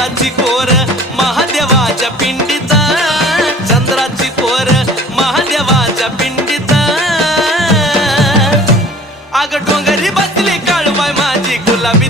चंद्राची कोर महादेवाच्या पिंडीत, चंद्राची कोर महादेवाच्या पिंडीत. अग डोंगरी बसली काळूबाई माझी गुलाबी